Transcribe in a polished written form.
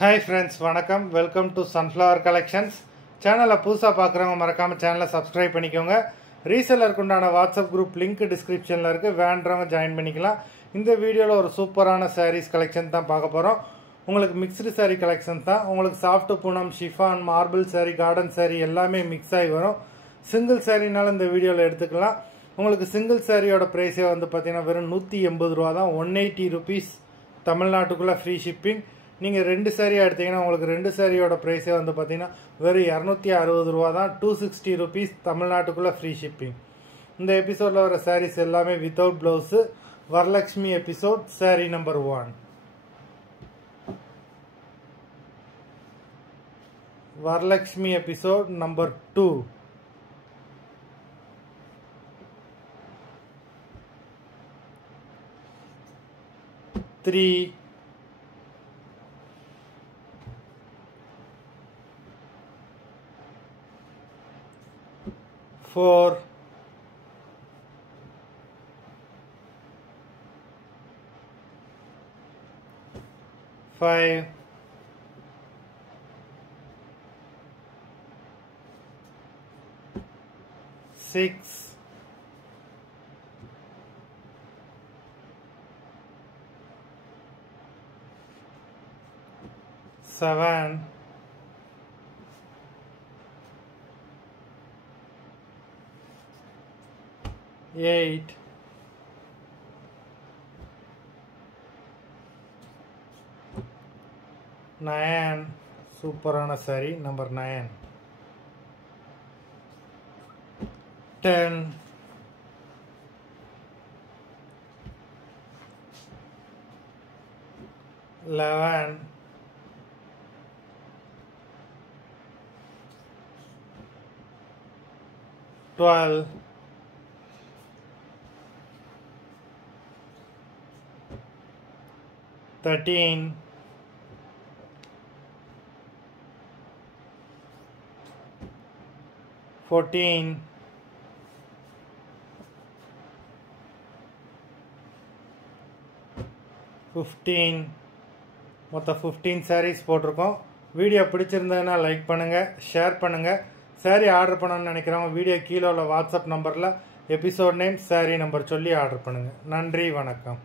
Hi friends, வணக்கம். Welcome to Sunflower Collections. சேனலை புதுசாக பார்க்குறவங்க மறக்காமல் சேனலை சப்ஸ்கிரைப் பண்ணிக்கோங்க. ரீசெல்லருக்கு உண்டான வாட்ஸ்அப் குரூப் லிங்க் டிஸ்கிரிப்ஷனில் இருக்குது, வேண்டவங்க ஜாயின் பண்ணிக்கலாம். இந்த வீடியோவில் ஒரு சூப்பரான சாரீஸ் கலெக்ஷன் தான் பார்க்க போகிறோம். உங்களுக்கு மிக்ஸ்டு சாரீ கலெக்ஷன் தான். உங்களுக்கு soft Poonam, chiffon, marble sari, garden sari எல்லாமே மிக்ஸ் ஆகி வரும். சிங்கிள் சாரீனாலும் இந்த வீடியோவில் எடுத்துக்கலாம். உங்களுக்கு சிங்கிள் சாரியோட ப்ரைஸே வந்து பார்த்தீங்கன்னா வெறும் 180 ரூபா தான். 180 rupees தமிழ்நாட்டுக்குள்ளே ஃப்ரீ ஷிப்பிங். நீங்கள் 2 சாரியாக எடுத்தீங்கன்னா உங்களுக்கு 2 சாரியோட ப்ரைஸே வந்து பார்த்தீங்கன்னா வெறும் 260 ரூபா தான். 260 rupees தமிழ்நாட்டுக்குள்ளே ஃப்ரீ ஷிப்பிங். இந்த எபிசோடில் வர சாரீஸ் எல்லாமே without blouse. Varalakshmi episode sari number 1. Varalakshmi episode number 2. Three, 4, 5, 6, 7, 8, 9. சூப்பரான சாரி நம்பர் 9. 10, 11, 12, 13, 14, 15. மொத்தம் 15 சாரீஸ் போட்டிருக்கோம். வீடியோ பிடிச்சிருந்ததுன்னா லைக் பண்ணுங்கள், ஷேர் பண்ணுங்கள். சாரீ ஆர்டர் பண்ணணும்னு நினைக்கிறவங்க வீடியோ கீழே உள்ள வாட்ஸ்அப் நம்பரில் எபிசோட் நேம், சாரீ நம்பர் சொல்லி ஆர்டர் பண்ணுங்கள். நன்றி, வணக்கம்.